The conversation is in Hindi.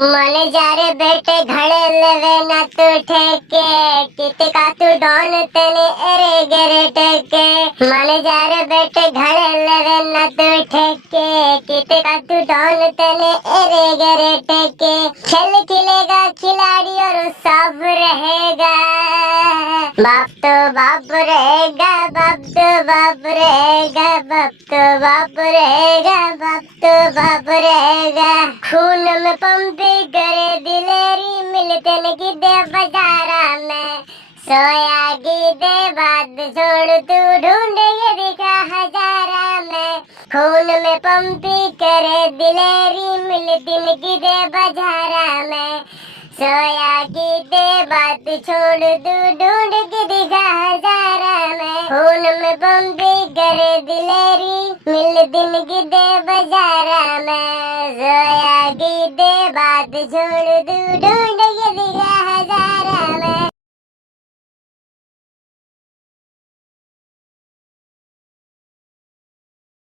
मने जारे बेटे घड़े लेवे न तू ठेके किते का तू डॉन तेने एरे गेरे टेके मने जारे बेटे घड़े लेवे न तू ठेके किते का तू डॉन तेने एरे गेरे टेके खेल खिलेगा खिलाड़ी और सब रहेगा बाप तो बाप रहेगा बाप तो बाप रहेगा बाप तो बाप रहेगा बाप तो बाप रहेगा खून में पंपी करे दिलेरी मिलते न गिदे बाजारा में सोया गिदे बाद छोड़ तू ढूंढेंगे दिखा हजारा में खून में पंपी करे दिलेरी मिलती न गिदे बाजारा में सोया गिदे बात छोड़ तू ढूंढ के दिखा हजारा में खून में पंपी करे दिलेरी मिल दिन गिदे बाजारा में सोया गिदे बात छोड़ तू ढूंढ